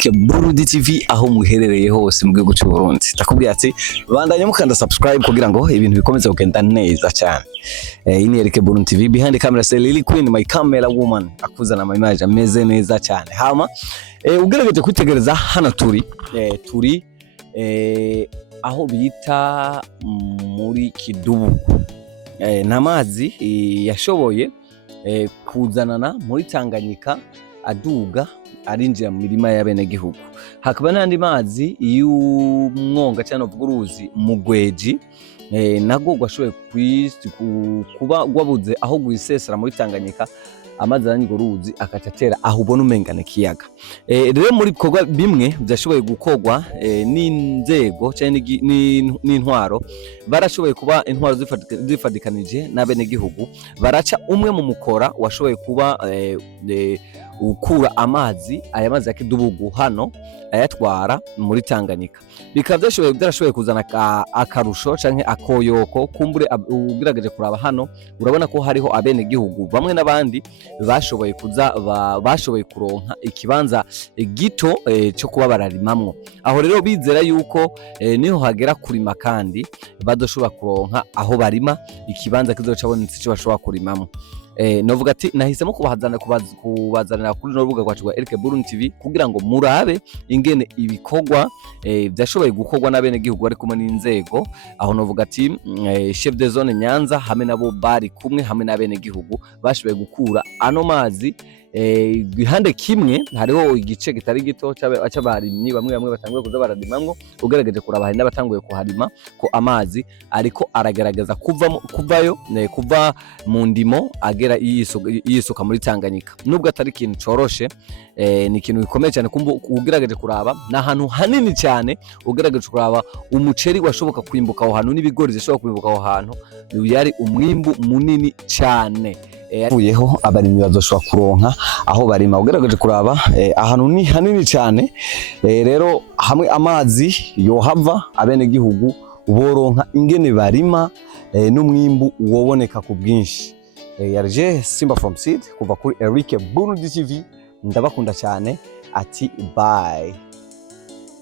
Eric Burundi TV aho muherereye hose mu gihugu cy'u Burundi. Ndakubwira ati bandanye mukanda subscribe kugira ngo ibintu bikomeze kugenda neza cyane. Ini Eric Burundi TV, behind the camera say Lily Queen, my camera woman, akuzana ama image ameze neza cyane. Hama ugerageje kwitegereza hano turi aho bita muri Kidubu. Namazi yashoboye kuzanana muri Tanganyika aduga arinjira mu mirima y'abenegihugu. Hakaba n'andi mazi y'umwonga cyane uruzi Mugweji nago gwashoboye kuba gwabuze aho gwisesera muri Tanganyika, amazi y'anyigo ruzi akacatera aho ubona umengane kiyaga. Rero muri bikorwa bimwe byashoboye gukogwa n'inzego cyane n'intwaro, barashoboye kuba intwaro zifadikanije n'abenegihugu, baraca umwe mu mukora washoboye kuba ukura amazi aya mazi ya Kidubu hano ayatwara muri Tanganyika. Bikaba byarashoboye kuzana akarusho canke akoyoko. Kumbure ugerageje kuraba hano urabona ko hariho abenegihugu bamwe n'abandi bashoboye bashoboye kuronka ikibanza gito cyo kuba bararimamwo. Aho rero bizera yuko niho hagera kurima kandi badoshobora kuronka aho barima ikibanza kizoca bonetse cyo bashobora kurimamwo. Novuga ati nahisemo kubazanira kuri no rubuga rwacu rwa Eric Burundi TV kugira ngo murabe ingene ibikogwa byashoboye gukogwa n'abenegihugu bari kumwe n'inzego. Aho novuga ati chef de zone Nyanza hamwe nabo bari kumwe hamwe n'abenegihugu bashoboye gukura ano mazi. Gihande kimwe hariho igice kitari gito cy'abarimyi bamwe batanguye kuza baradimamwo. Ugerageje kuraba hari n'abatanguye kuharima ko amazi ariko aragaragaza kuvayo kuva mu ndimo agera yisuka muri Tanganyika. Nubwo atari ikintu coroshe, ni ikintu gikomeye cyane. Ugerageje kuraba n'ahantu hanini cyane, ugerageje kuraba umuceri washoboka kwimbuka aho hantu n'ibigori zishobora kwimbuka aho hantu, yari umwimbu munini cyane. Uyeho abarimyi bazoshobora kuronka aho barima. Ugerageje kuraba ahantu ni hanini cyane. Rero hamwe amazi yohava abenegihugu boronka ingene barima n'umwimbu woboneka ku bwinshi. Yarje Simba from Seed kuva kuri Eric Burundi TV. Ndabakunda cyane ati bye.